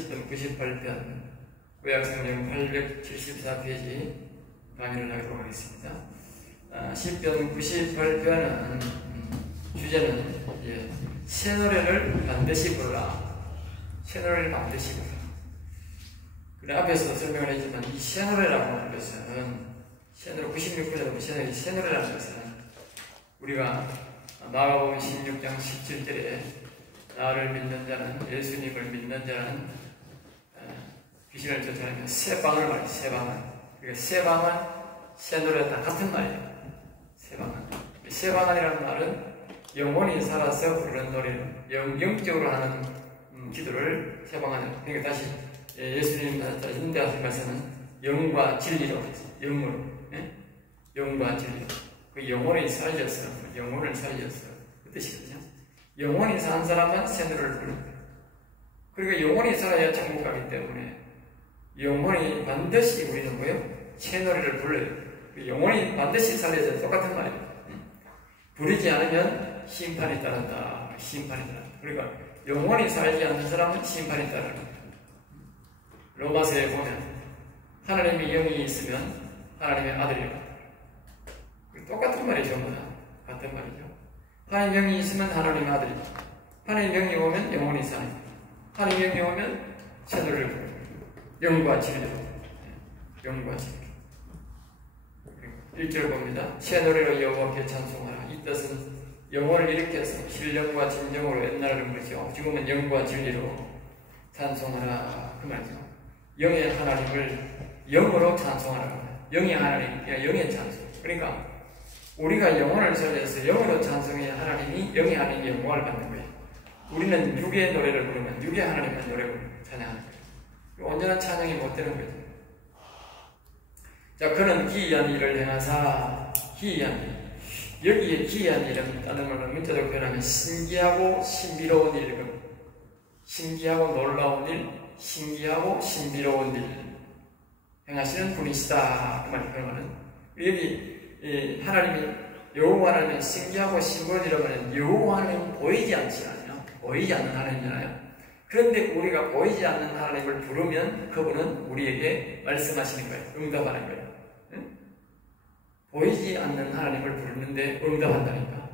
10편 98편 구약성경 874페이지 강의를 하도록 하겠습니다. 10편 98편은 주제는 새 노래를 반드시 부르라. 새 노래를 반드시 부르라. 그래 앞에서도 설명을 했지만 이 새 노래라고 하는 것은 새 노래 96편에 보면 새 노래라는 것은 우리가 마가복음 16장 17절에 나를 믿는 자는 예수님을 믿는 자는 귀신을 쫓아내면 새 방을 말해요. 새 방을. 그러니까 새 방은 새 노래 다 같은 말이에요. 새 방은. 새 방안이라는 말은 영혼이 살아서 부르는 노래를 영적으로 하는 기도를 새 방안. 그러니까 다시 예수님 인도하신 말씀은 영과 진리로 해서 영으로, 영과 진리로. 그 영혼이 살려서 영혼을 살려서 그 뜻이거든요. 영혼이 산 사람은 새 노래를 부르는 거예요. 그리고 영혼이 살아야 천국 가기 때문에 영혼이 반드시 우리는 뭐예요? 새 노래를 불러요. 영혼이 반드시 살려서 똑같은 말이에요. 부르지 않으면 심판이 따른다. 심판이 따른다. 그러니까 영혼이 살지 않는 사람은 심판이 따른다. 로마서에 보면 하나님의 영이 있으면 하나님의 아들이다. 똑같은 말이죠. 전부 다 같은 말이죠. 하나님의 영이 있으면 하나님의 아들이다. 하나님의 영이 오면 영혼이 사는. 하나님의 영이 오면 새 노래를 부르는. 영과 진리. 영과 진리. 1절 봅니다. 새 노래로 여호와께 찬송하라. 이 뜻은 영혼을 일으켜서 신령과 진정으로 옛날을 부르죠. 지금은 영과 진리로 찬송하라. 그 말이죠. 영의 하나님을 영으로 찬송하라. 영의 하나님, 영의 찬송. 그러니까 우리가 영혼을 살려서 영으로 찬송해야 하나님이 영의 하나님의 영광을 받는 거예요. 우리는 육의 노래를 부르면 육의 하나님의 노래를 찬양하는 거예요. 온전한 찬양이 못 되는 거죠. 자, 그는 기이한 일을 행하사. 기이한 일. 여기에 기이한 일은 다른 말로 문자적으로 표현하면 신기하고 신비로운 일. 신기하고 놀라운 일, 신기하고 신비로운 일 행하시는 분이시다. 그 말이 표현하는. 여기 하나님이 여호와 하나님은 신기하고 신비로운 일이라고 하면 여호와 하나님은 보이지 않지 않아요. 보이지 않는 하나님이잖아요. 그런데 우리가 보이지 않는 하나님을 부르면 그분은 우리에게 말씀하시는 거예요. 응답하는 거예요. 응? 보이지 않는 하나님을 부르는데 응답한다니까.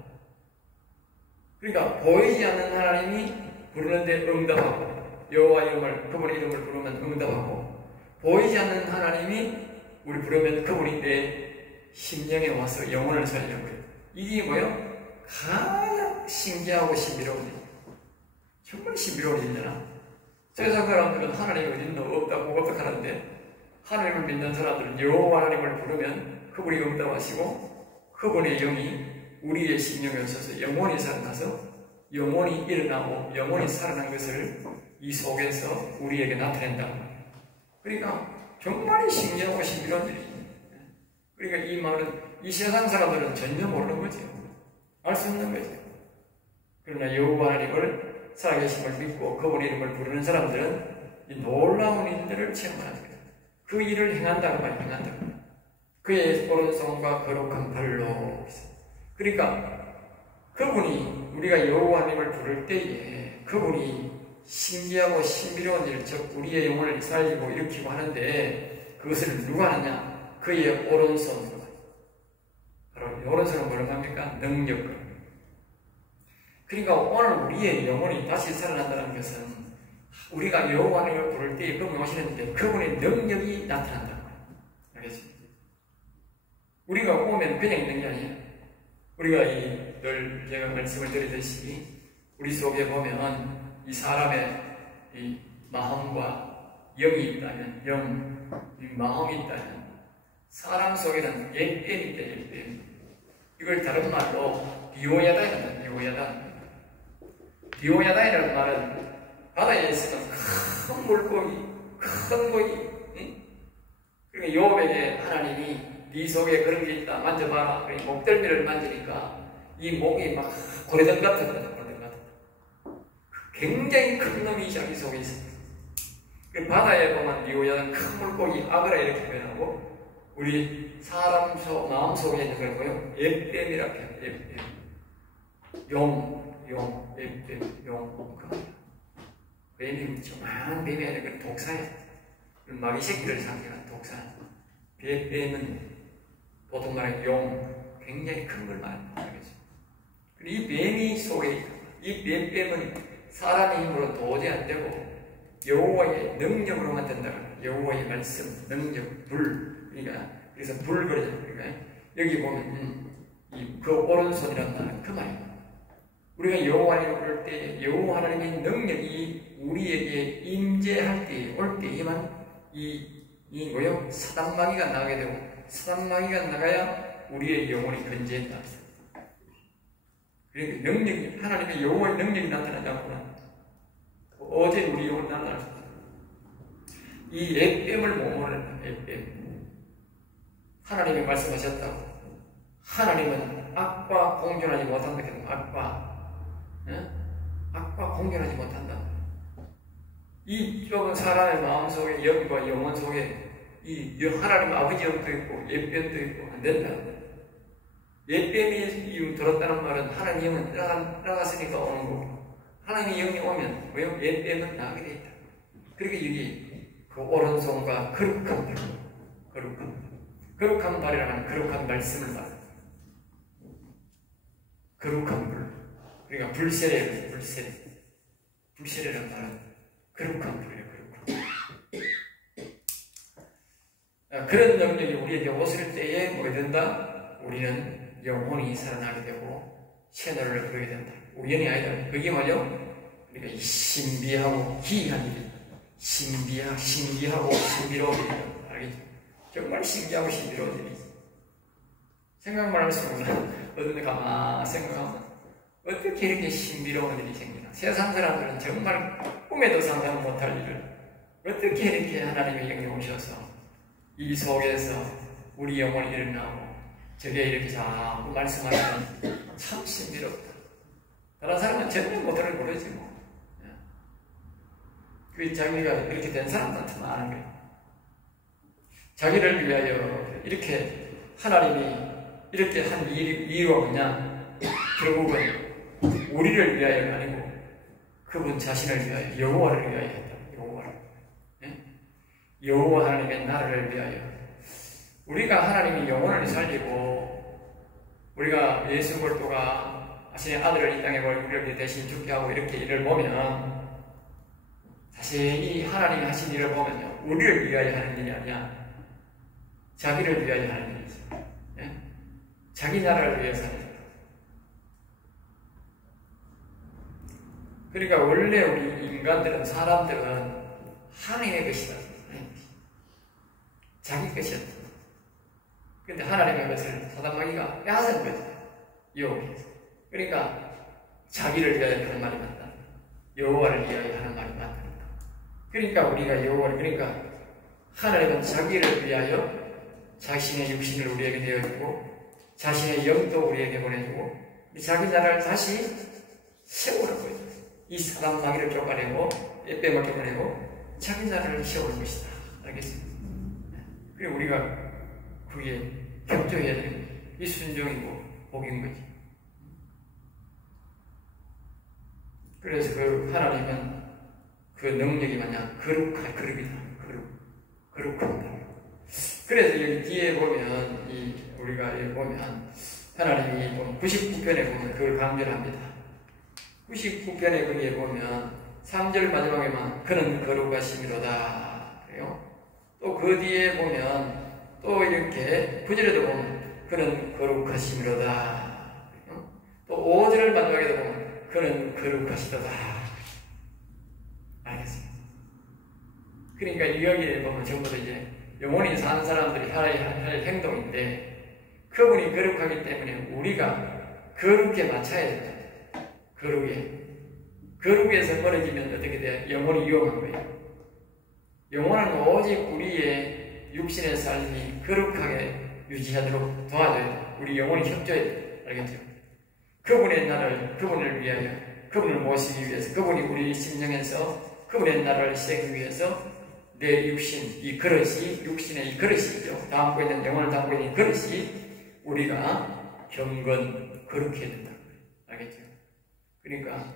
그러니까 보이지 않는 하나님이 부르는데 응답하고 여호와 이름을 그분의 이름을 부르면 응답하고 보이지 않는 하나님이 우리 부르면 그분이 내 심령에 와서 영혼을 살리는 거예요. 이게 뭐예요? 가장 신기하고 신비로운 일. 정말 신비로운 일이잖아. 세상 사람들은 하나님이 어딨노? 없다고 어떡하는데 하나님을 믿는 사람들은 여호와 하나님을 부르면 그분이 응답하시고 그분의 영이 우리의 심령에 오셔서 영혼이 살아나서 영혼이 일어나고 영혼이 살아난 것을 이 속에서 우리에게 나타낸다. 그러니까 정말 신기하고 신비로운 일이에요. 그러니까 이 말은 이 세상 사람들은 전혀 모르는 거죠. 알 수 없는 거죠. 그러나 여호와 하나님을 살아계심을 믿고 그분 이름을 부르는 사람들은 이 놀라운 일들을 체험하는 거예요. 그 일을 행한다고 말이에요. 행한다고. 그의 오른손과 거룩한 발로. 그러니까 그분이 우리가 여호와 하나님을 부를 때에 그분이 신기하고 신비로운 일, 즉 우리의 영혼을 살리고 일으키고 하는데 그것을 누가 하느냐? 그의 오른손으로. 바로 오른손은 뭐라고 합니까? 능력으로. 그러니까 오늘 우리의 영혼이 다시 살아난다는 것은 우리가 여호와 하나님을 부를 때 그분이 오시는데 그분의 능력이 나타난다는 거예요. 알겠습니까? 우리가 오면 그냥 있는 게 아니에요. 우리가 늘 제가 말씀을 드리듯이 우리 속에 보면 이 사람의 이 마음과 영이 있다면 이 마음이 있다면 사람 속에는 옛뱀이 있다. 옛뱀. 이걸 다른 말로 비오야다이라는 비오야다이라는 말은 바다에 있으면 큰 물고기, 큰 고기. 그러니까 요백에 하나님이 네 속에 그런 게 있다. 만져봐라. 목덜미를 만지니까 이 목이 막 고래등 같은 거다. 고래등 같은 거. 굉장히 큰 놈이 자기 속에 있습니다. 바다에 보면 비오야는 큰 물고기, 아그라 이렇게 표현하고 우리 사람 마음 속에 있는 걸 뭐예요? 옛뱀이라고 해요. 옛뱀. 용, 옛뱀, 용. 뱀이 조그마한 뱀이 아니라 그 독사예요. 마귀 새끼를 상징한 독사. 뱀은 보통 말하는 용, 굉장히 큰 걸 말하겠죠. 이 뱀이 속에 이 뱀은 사람의 힘으로 도저히 안 되고 여호와의 능력으로만 된다. 여호와의 말씀, 능력, 불. 그러니까 그래서 불 그러잖아요. 그러니까 여기 보면 그 오른손이란 말은 그 말이에요. 우리가 여호와를 부를 때 여호와 하나님의 능력이 우리에게 임재할 때, 올 때에만 이 뭐요? 사단마귀가 나가게 되고 사단마귀가 나가야 우리의 영혼이 건재했다. 그러니까 능력이 하나님의 여호와의 능력이 나타나지 않구나. 어제 우리 영혼 나타났어. 이 앱뱀을 못 모르는 앱뱀. 하나님이 말씀하셨다고. 하나님은 악과 공존하지 못한다. 악과 공존하지 못한다. 이 좁은 사람의 마음속에 영과 영혼 속에 이 하나님 아버지 영도 있고 옛뱀도 있고 안 된다. 옛뱀이 들었다는 말은 하나님 영은 떠나갔으니까 오는 거고 하나님의 영이 오면 왜요? 옛뱀은 나가게 돼 있다. 그러니까 여기 그 오른손과 거룩한 발이라는 거룩한 말씀을 말합니다. 거룩한 불. 그러니까 불세례라는 말은 거룩한 불이에요. 그런 능력이 우리에게 오실 때에 뭐가 된다? 우리는 영혼이 살아나게 되고 새노래를 부르게 된다. 우연이 아니다. 그게 뭐죠? 우리가 이 신비하고 기이한 일이 신기하고 신비로운 일이다. 알겠죠? 정말 신기하고 신비로운 일이지. 생각만 할 수 없나? 어떤 데 가만 생각하면 어떻게 이렇게 신비로운 일이 생기나? 세상 사람들은 정말 꿈에도 상상 못할 일을 어떻게 이렇게 하나님의 영이 오셔서 이 속에서 우리 영혼이 일어나고 저게 이렇게 자꾸 말씀하시면 참 신비롭다. 다른 사람은 전혀 못할 모르지 뭐. 그 자기가 이렇게 된 사람한테 많은 거예요. 자기를 위하여 이렇게 하나님이 이렇게 한 이유가 뭐냐? 결국은 우리를 위하여가 아니고 그분 자신을 위하여 여호와를 위하여 했다. 여호와 하나님의 나라를 위하여 우리가 하나님이 영혼을 살리고 우리가 예수 그리스도가 자신의 아들을 이 땅에 보내고 우리를 대신 죽게 하고 이렇게 일을 보면 자신이 하나님이 하신 일을 보면요 우리를 위하여 하는 일이 아니야 자기를 위하여 하는 일이지. 자기 나라를 위해서 하는 일. 그러니까 원래 우리 인간들은 사람들은 하나님의 것이다. 자기 것이었다. 근데 하나님의 것을 사단마귀가 빼앗은 거죠. 유혹해서. 그러니까 자기를 위하여 하는 말이 맞다. 여호와를 위하여 하는 말이 맞다. 그러니까 우리가 여호와를 그러니까 하나님은 자기를 위하여 자신의 육신을 우리에게 내어주고 자신의 영도 우리에게 보내주고 자기 나라를 다시 세우는 거죠. 이 사단마귀를 쫓아내고 뱀을 쫓아내고 자기 나라를 세울 것이다. 알겠습니까? 그리고 우리가 그게 협조해야 되는 이 순종이고 복인 거지. 그래서 그 하나님은 그 능력이 뭐냐? 거룩이다. 거룩합니다. 그래서 여기 뒤에 보면 우리가 여기 보면 하나님이 99편에 보면 그걸 강조를 합니다. 99편에 거기에 보면 3절 마지막에만 그는 거룩하심이로다. 그래요? 또 그 뒤에 보면 또 이렇게 9절에도 보면 그는 거룩하심이로다. 또 5절을 마지막에도 보면 그는 거룩하시도다. 알겠습니다. 그러니까 여기에 보면 전부 다 이제 영원히 사는 사람들이 할 행동인데 그분이 거룩하기 때문에 우리가 거룩에 맞춰야 된다. 거룩에서 멀어지면 어떻게 돼? 영혼이 위험한 거예요. 영혼은 오직 우리의 육신의 삶이 거룩하게 유지하도록 도와줘야 돼. 우리 영혼이 협조해야 돼. 알겠죠? 그분의 나라를, 그분을 위하여, 그분을 모시기 위해서, 그분이 우리 심령에서 그분의 나라를 세우기 위해서 내 육신, 이 그릇이, 육신의 이 그릇이죠. 담고 있는 영혼을 담고 있는 이 그릇이 우리가 경건, 거룩해야 된다. 알겠죠? 그러니까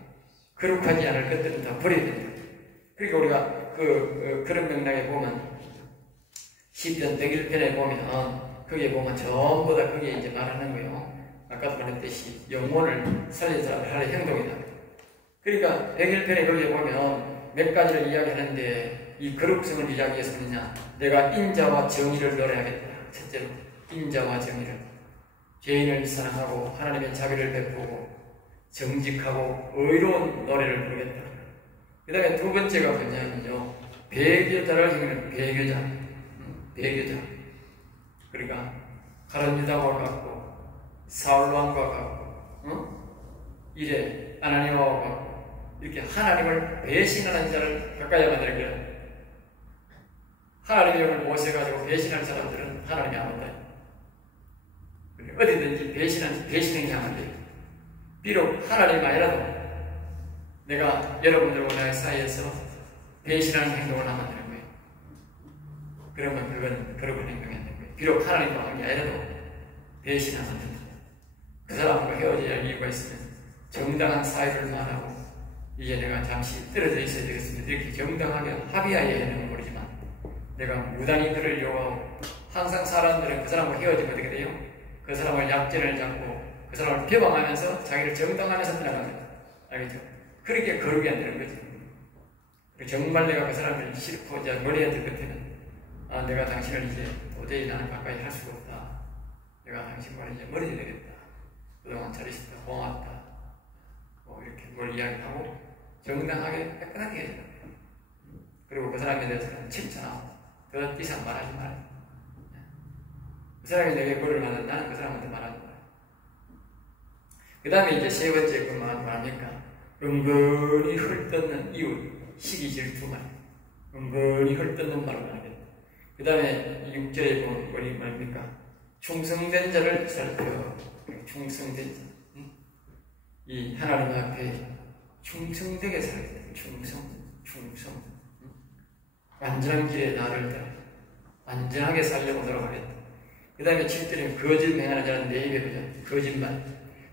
거룩하지 않을 것들은 다 버려야 된다. 그러니까 우리가 그런 맥락에 보면 시편 101편에 보면 거기에 보면 전부 다 거기에 이제 말하는 거예요. 아까도 말했듯이 영혼을 살려서 할 행동이다. 그러니까 101편에 거기에 보면 몇 가지를 이야기하는데 이 거룩성을 이야기해서 뭐냐? 내가 인자와 정의를 노래하겠다. 첫째로 인자와 정의를. 죄인을 사랑하고 하나님의 자비를 베푸고 정직하고 의로운 노래를 부르겠다. 그 다음에 두 번째가 뭐냐면요. 배교자를 행하는 배교자. 배교자. 그러니까 가룟 유다와 같고 사울왕과 같고 이래 아나니아와 같고 이렇게 하나님을 배신하는 자를 가까이 만드는 거예요. 하나님의 영을 모셔가지고 배신하는 사람들은 하나님이 안 온다. 어디든지 배신을 향한 게 비록 하나님 아니라도 내가 여러분들과 나의 사이에서 배신하는 행동을 하면 되는 거예요. 그러면 그건 거룩한 행동이 안 되는 거예요. 비록 하나님과 한 게 아니라도 배신하면 된다. 그 사람과 헤어져야 할 이유가 있으면 정당한 사유를 말하고 이제 내가 잠시 떨어져 있어야 되겠습니다. 이렇게 정당하게 합의하에 하는 건 모르지만 내가 무단히 그를 요구하고 항상 사람들은 그 사람과 헤어지면 어떻게 돼요? 그 사람을 약점을 잡고 그 사람을 표방하면서 자기를 정당하면서 떠나갑니다. 알겠죠? 그렇게 거룩이 안 되는 거지. 정말 내가 그 사람을 싫고 이제 머리에 들 끝에는 내가 당신을 이제 도저히 나는 가까이 할 수가 없다. 내가 당신과 이제 머리 되겠다. 그동안 잘 있었다. 고마웠다. 뭐 이렇게 뭘 이야기하고 정당하게 깨끗하게 해야 된다. 그리고 그 사람에 대해서는 칭찬하고 더 이상 말하지 말아요. 그 사람이 내게 뭐를 하든 나는 그 사람한테 말하지 말아요. 그 다음에 이제 세 번째 그 말합니까? 은근히 헐뜯는 이유, 시기 질투 말. 은근히 헐뜯는 말을 말하겠다. 그 다음에 6절에 보면 우리 말입니까? 충성된 자를 살펴. 충성된 자. 이 하나님 앞에 충성되게 살겠다. 충성. 완전한 길에 나를 따라 완전하게 살려고 노력하겠다. 그 다음에 7절에 거짓 행하는 자는 내 입에 보자.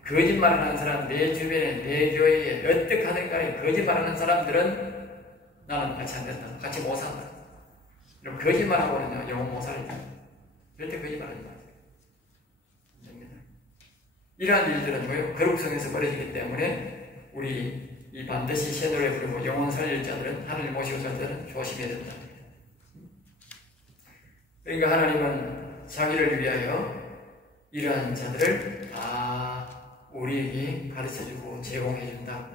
거짓말을 하는 사람, 내 주변에, 내 교회에 어떻게 하든 간에 거짓말을 하는 사람들은 나는 같이 안 된다. 같이 못 산다. 그럼 거짓말하고는 영혼 못 살린다. 절대 거짓말하지 마세요. 이러한 일들은 뭐예요? 거룩성에서 벌어지기 때문에 우리 이 반드시 새 노래 부르고 영혼 살릴 자들은 하나님 모시고 살 자들은 조심해야 된다. 그러니까 하나님은 자기를 위하여 이러한 자들을 다 우리에게 가르쳐주고 제공해준다.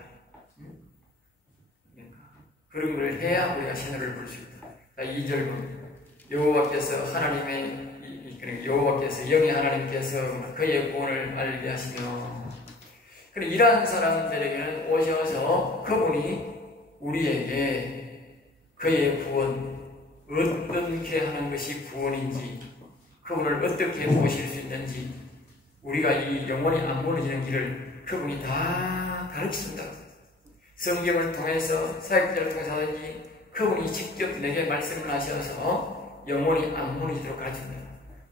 그런 걸 해야 우리가 새 노래를 부를 수 있다. 2절 여호와께서 하나님의 여호와께서 영의 하나님께서 그의 구원을 알게 하시며 이러한 사람들에게는 오셔서 그분이 우리에게 그의 구원 어떻게 하는 것이 구원인지 그분을 어떻게 모실 수 있는지 우리가 이 영원히 안 무너지는 길을 그분이 다 가르치신다. 성경을 통해서 사역자를 통해서 하든지 그분이 직접 내게 말씀을 하셔서 영원히 안 무너지도록 가르친다.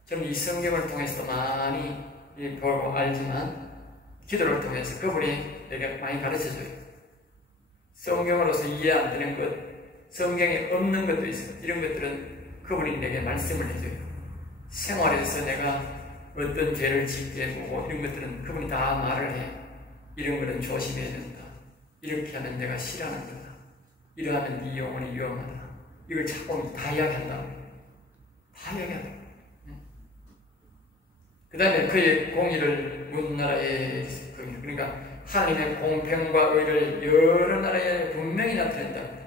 저는 이 성경을 통해서 많이 보고 알지만 기도를 통해서 그분이 내게 많이 가르쳐줘요. 성경으로서 이해 안 되는 것, 성경에 없는 것도 있어요. 이런 것들은 그분이 내게 말씀을 해줘요. 생활에서 내가 어떤 죄를 짓게 보고 이런 것들은 그분이 다 말을 해. 이런 것은 조심해야 된다. 이렇게 하면 내가 싫어하는 거다. 이러하면 네 영혼이 위험하다. 이걸 자꾸 다 이야기한다. 다 이야기한다. 그 다음에 그의 공의를 문 나라에 그러니까 하나님의 공평과 의를 여러 나라에 분명히 나타낸다.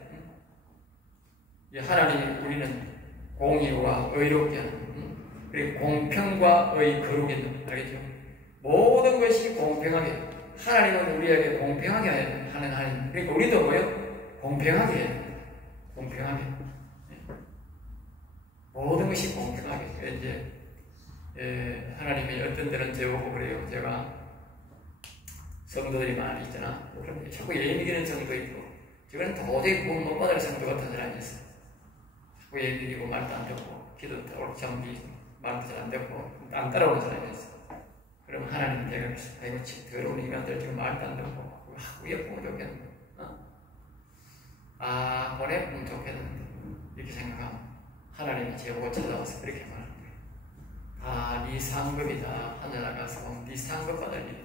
하나님이 우리는 공의와 의롭게 하는 그리고 공평과 의 거룩이 알겠죠? 모든 것이 공평하게 하나님은 우리에게 공평하게 하는 하나님. 그러니까 우리도 뭐요? 공평하게 해요. 공평하게 모든 것이 공평하게 이제 하나님이 어떤 데는 저보고 그래요. 제가 성도들이 많이 있잖아. 그럼 자꾸 예민이기는 성도 있고 저거는 도저히 구원 못 받을 성도 같은 사람이 있어. 자꾸 예민이고 말도 안 듣고 기도도 옳지 정비 말도 잘 안 듣고 안 따라오는 사람이 있어. 그럼 하나님 내가 아이고 더러운 인간들 지금 말도 안 듣고 하고 예쁘고 좋겠네. 아, 보내면 좋겠는데 이렇게 생각하면 하나님이 제보고 찾아와서 그렇게 말하는 거예요. 다 네 상급이다. 하늘 나가서 네 상급 받을 일이다.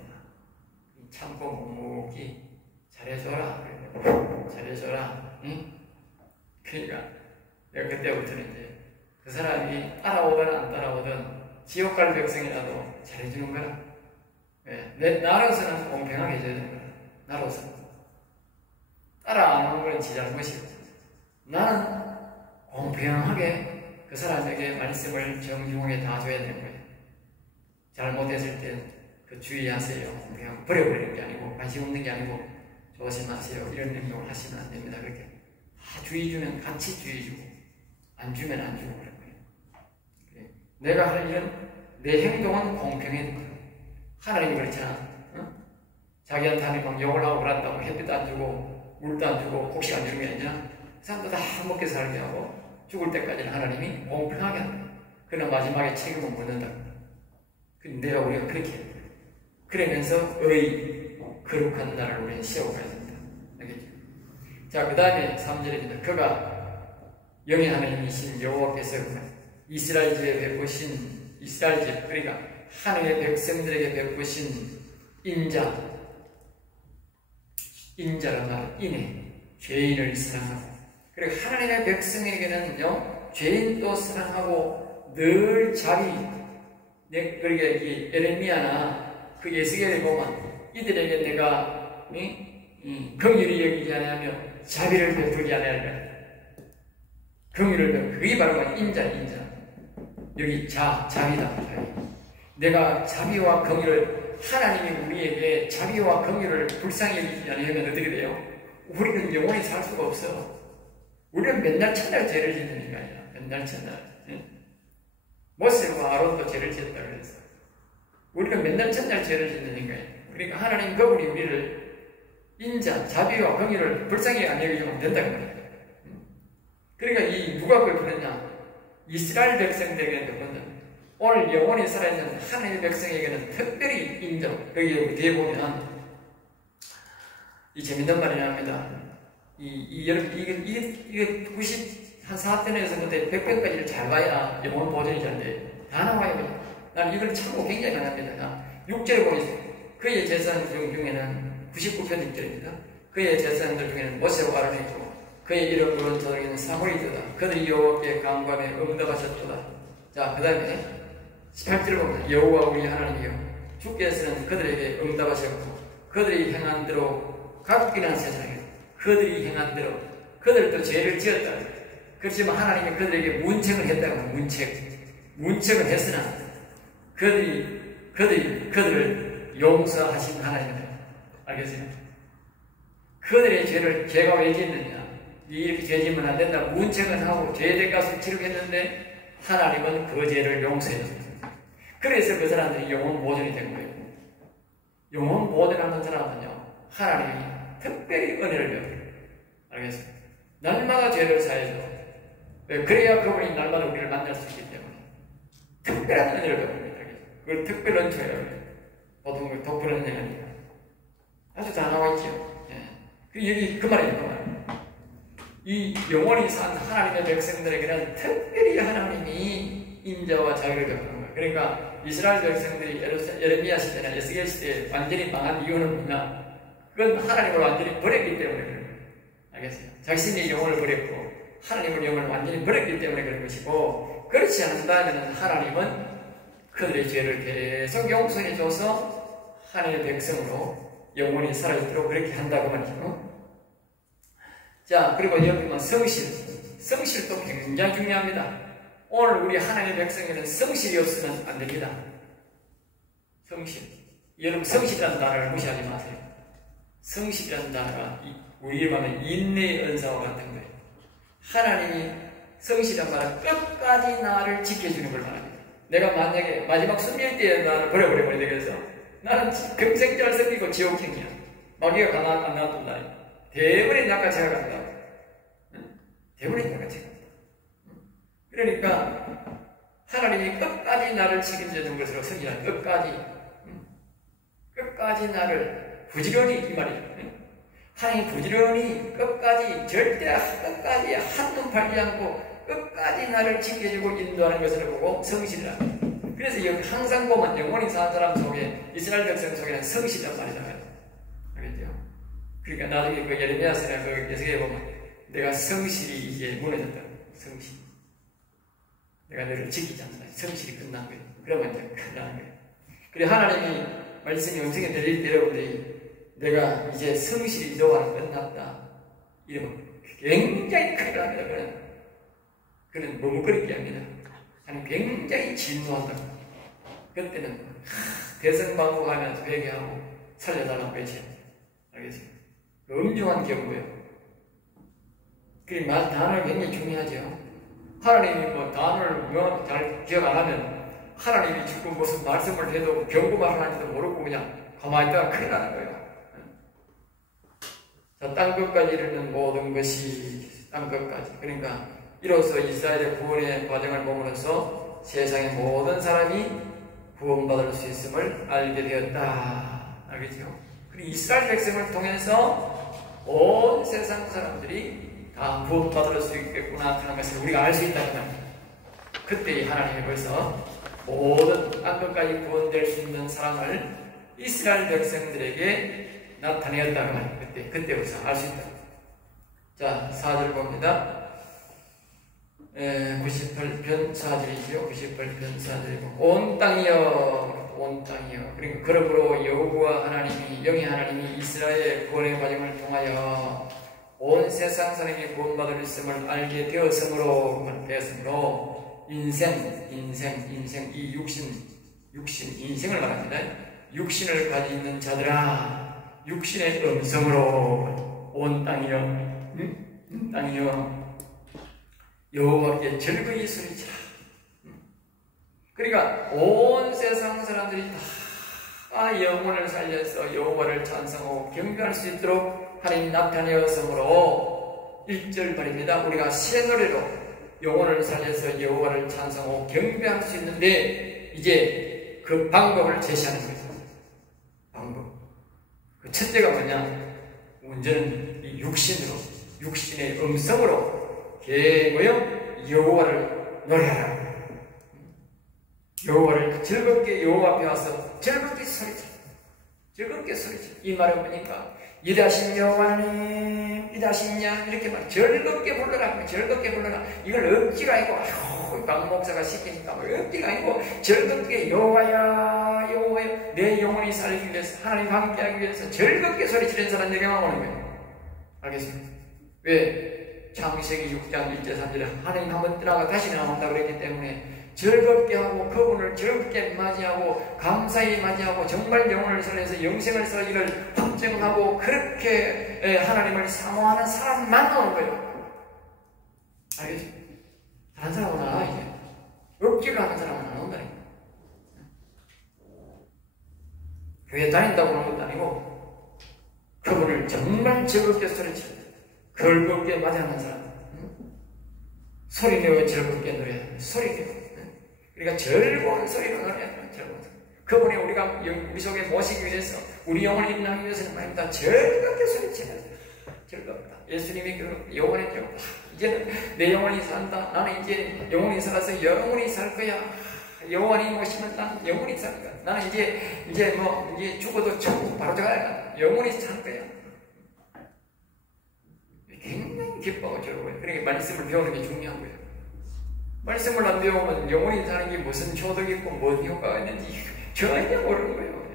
참고 묵묵히 잘해줘라. 잘해줘라. 응? 그러니까 내가 그때부터는 이제 그 사람이 따라오든 안 따라오든 지옥 갈 백성이라도 잘해주는 거라. 나로서는 공평하게 해줘야 되는 거야. 나로서는. 따라 안 오는 건 지 잘못이고, 나는 공평하게 그 사람에게 말씀을 정중하게 다 줘야 되는 거예요. 잘못했을 땐 그 주의하세요. 공평하게 버려버리는 게 아니고, 관심 없는 게 아니고, 조심하세요. 이런 행동을 하시면 안 됩니다. 그렇게. 다 주의 주면 같이 주의 주고, 안 주면 안 주고 그런 거예요. 내가 할 일은, 내 행동은 공평해야 됩니다. 하나님 그렇잖아. 응? 자기한테 하나님 욕을 하고 그런다고 햇빛도 안 주고 물도 안 주고 곡식 안 주는 게 아니라 사람도 다 먹게 살게 하고 죽을 때까지는 하나님이 공평하게 한다. 그러나 마지막에 책임을 묻는다. 내가 우리가 그렇게 해야 돼. 그러면서 거룩한 나라를 우리는 세워가야 된다. 알겠죠? 자, 그 다음에 3절입니다. 그가 영의 하나님이신 여호와께서 이스라엘 집에 베푸신 이스라엘 집, 그러니까 하늘의 백성들에게 베푸신 인자란 말은 인해, 죄인을 사랑하고, 그리고 하나님의 백성에게는요, 죄인도 사랑하고 늘 자비, 그러게 에레미야나 그 예수계를 보면 이들에게 내가 긍휼히 여기지 아니하며 자비를 베풀지 아니하리라. 긍휼을 베풀, 그게 바로 인자. 여기 자비다. 내가 자비와 긍휼을, 하나님이 우리에게 자비와 긍휼을 불쌍히 여기지 않으면 어떻게 돼요? 우리는 영원히 살 수가 없어. 우리는 맨날 첫날 죄를 짓는 인간이야. 맨날 첫날. 모세와 아론도 죄를 지었다 그랬어. 우리는 맨날 첫날 죄를 짓는 인간이야. 그러니까 하나님 그분이 우리를 인자, 자비와 긍휼을 불쌍히 안 여기면 된다고 말이야. 그러니까 이 누가 그걸 그랬냐? 이스라엘 백성들에게는 오늘 영원히 살아있는 하나님의 백성에게는 특별히 인정. 여기 뒤에 보면 이 재밌는 말이 나옵니다. 이게 94편에서 그때 100편까지를 잘 봐야 영원 보존이 잘 돼. 다 나와요. 난 이걸 참고 굉장히 강합니다. 6절에 보면 그의 제사장들 중에는 99편 6절입니다. 그의 제사장들 중에는 모세와 아론이 있고 그의 이름 부른 자들에게는 사무엘이다. 그들이 여호와께 간구하며 응답하셨도다. 자, 그 다음에 18절을 보면 여호와 우리 하나님이여 주께서는 그들에게 응답하셨고 그들이 행한 대로 갚기는 세상에 그들이 행한 대로 그들도 죄를 지었다. 그렇지만 하나님이 그들에게 문책을 했다고. 문책을 했으나 그들을 용서하신 하나님이다. 알겠어요? 그들의 죄를 제가 왜 짓느냐? 이렇게 죄 지으면 안 된다. 문책은 하고 죄의 대가를 치르겠는데 하나님은 그 죄를 용서해 줬습니다. 그래서 그 사람들이 영원 보존이 된 거예요. 영원 보존하는 사람은요, 하나님이 특별히 은혜를 베풀어요. 알겠어요? 날마다 죄를 사해줘. 그래야 그분이 날마다 우리를 만날 수 있기 때문에 특별한 은혜를 베풉니다. 그걸 특별 은총이라고 해요. 보통 독불 은혜가 아니라 아주 다 나와 있죠. 여기 그 말입니다. 이 영원히 산 하나님의 백성들에게는 특별히 하나님이 인자와 자비를 베푸는 거예요. 그러니까 이스라엘 백성들이 예레미야 시대나 에스겔 시대에 완전히 망한 이유는 뭐냐? 그건 하나님을 완전히 버렸기 때문에 그런 거예요. 알겠어요? 자신의 영혼을 버렸고 하나님의 영혼을 완전히 버렸기 때문에 그런 것이고, 그렇지 않는다면 하나님은 그들의 죄를 계속 용서해줘서 하나님의 백성으로 영원히 살아있도록 그렇게 한다고 말이죠. 자, 그리고 여기 보면 성실도 굉장히 중요합니다. 오늘 우리 하나님의 백성에는 성실이 없으면 안 됩니다. 성실. 여러분, 성실이라는 단어를 무시하지 마세요. 성실이라는 단어가 우리의 마음에 인내의 은사와 같은 거예요. 하나님이 성실한 말은 끝까지 나를 지켜주는 걸 말합니다. 내가 만약에 마지막 순밀 때에 나를 버려버려야 되겠어. 나는 평생 잘 섬기고 지옥행이야. 마귀가 안 놔둔다. 대부분이 낚아채가 간다. 대부분이 낚아채가 간다. 그러니까 하나님이 끝까지 나를 책임져준 것으로 성실한 끝까지 나를 부지런히 이 말이죠. 하나님 부지런히 끝까지 절대 끝까지 한눈 팔지 않고 끝까지 나를 지켜주고 인도하는 것을 보고 성실이라. 그래서 여기 항상 보면 영원히 사는 사람 속에 이스라엘 백성 속에는 성실이란 말이 나와요. 알겠죠? 그러니까 나중에 그 예레미야서나 그 예수에 보면 내가 성실이 이제 무너졌다. 성실. 내가 너를 지키지 않는다. 성실이 끝난 거예요. 그러면 이제 끝나는 거예요. 그래 하나님이 말씀이 음성에 들릴 때 여러분들이 내가 이제 성실이 너와는 끝났다. 이러면 굉장히 큰일 납니다. 그는 머뭇거리게 합니다. 하나님 굉장히 진노한다. 그때는 대성방북하면서 회개하고 살려달라고 외쳐요. 알겠어요? 엄중한 경고예요. 그 단어가 굉장히 중요하죠. 하나님이 뭐 단어를 명확히 잘 기억 안 하면 하나님이 지금 무슨 말씀을 해도 경고만 하는지도 모르고 그냥 가만히 있다가 큰일 나는 거예요. 자, 땅끝까지 이르는 모든 것이 땅끝까지. 그러니까 이로써 이스라엘의 구원의 과정을 보므로써 세상의 모든 사람이 구원받을 수 있음을 알게 되었다. 알겠죠? 그리고 이스라엘 백성을 통해서 온 세상 사람들이 다 구원받을 수 있겠구나 하는 것을 우리가 알 수 있다는 겁니다. 그때 하나님이 벌써 모든 땅끝까지 구원될 수 있는 사랑을 이스라엘 백성들에게 나타내었다는 말이에요. 그때부터 알 수 있다. 자, 4절 봅니다. 98편 4절이죠. 98편 4절이고 온 땅이여 온 땅이여. 그러니까 그러므로 여호와 하나님이 영의 하나님이 이스라엘의 구원의 과정을 통하여 온 세상 사람이 구원받을 있음을 알게 되었으므로 인생 이 육신 인생을 말합니다. 육신을 가지고 있는 자들아 육신의 음성으로 온 땅이여 땅이여 여호와께 즐거이 소리치라. 그러니까 온 세상 사람들이 다 영혼을 살려서 여호와를 찬송하고 경배할 수 있도록 하나님이 나타내었으므로 1절 말입니다. 우리가 새 노래로 영혼을 살려서 여호와를 찬송하고 경배할 수 있는데 이제 그 방법을 제시하는 거죠. 방법. 그 첫째가 뭐냐? 먼저는 이 육신의 음성으로 여호와를 노래하라. 여호와를 즐겁게 여호와 앞에 와서 즐겁게 소리치라. 즐겁게 소리치라. 이 말은 뭐니까 이다신 여호와님 이다신냐 이렇게 말 즐겁게 불러라. 즐겁게 불러라. 이걸 억지가 아니고 박 목사가 시키니까 억지가 아니고 즐겁게 여호와야 여호와야 내 영혼이 살기 위해서 하나님 함께하기 위해서 즐겁게 소리치는 사람 얘기만 오는 거예요. 알겠습니까? 왜? 창세기 6장 1절 3절에 하나님 한번 떠나가 다시 나온다고 그랬기 때문에 즐겁게 하고 그분을 즐겁게 맞이하고 감사히 맞이하고 정말 영혼을 살려서 영생을 살기를 확정하고 그렇게 하나님을 사모하는 사람만 나오는 거예요. 알겠죠? 다른 사람은 안 와. 이제 억지로 하는 사람은 안 온다니까. 교회 다닌다고 하는 것도 아니고 그분을 정말 즐겁게 소리치고 즐겁게 맞이하는 사람. 소리내어 즐겁게 노래하는 소리내어. 그러니까 즐거운 소리로 노래하는 즐거운 소리. 그분이 우리가 우리 속에 모시기 위해서 우리 영혼을 인도하기 위해서는 말입니다. 즐겁게 소리치는 즐겁다. 예수님이 영혼의 즐겁다. 이제는 내 영혼이 산다. 나는 이제 영혼이 살아서 영원히 살 거야. 영원히 모시면 난 영원히 살 거야. 나는 이제 죽어도 천국 바로 들어가야 영원히 살 거야. 굉장히 기뻐하고 즐거워요. 그러니까 말씀을 배우는 게 중요한 거예요. 말씀을 안 배우면 영원히 사는 게 무슨 효덕이 있고 뭔 효과가 있는지 전혀 모르는 거예요.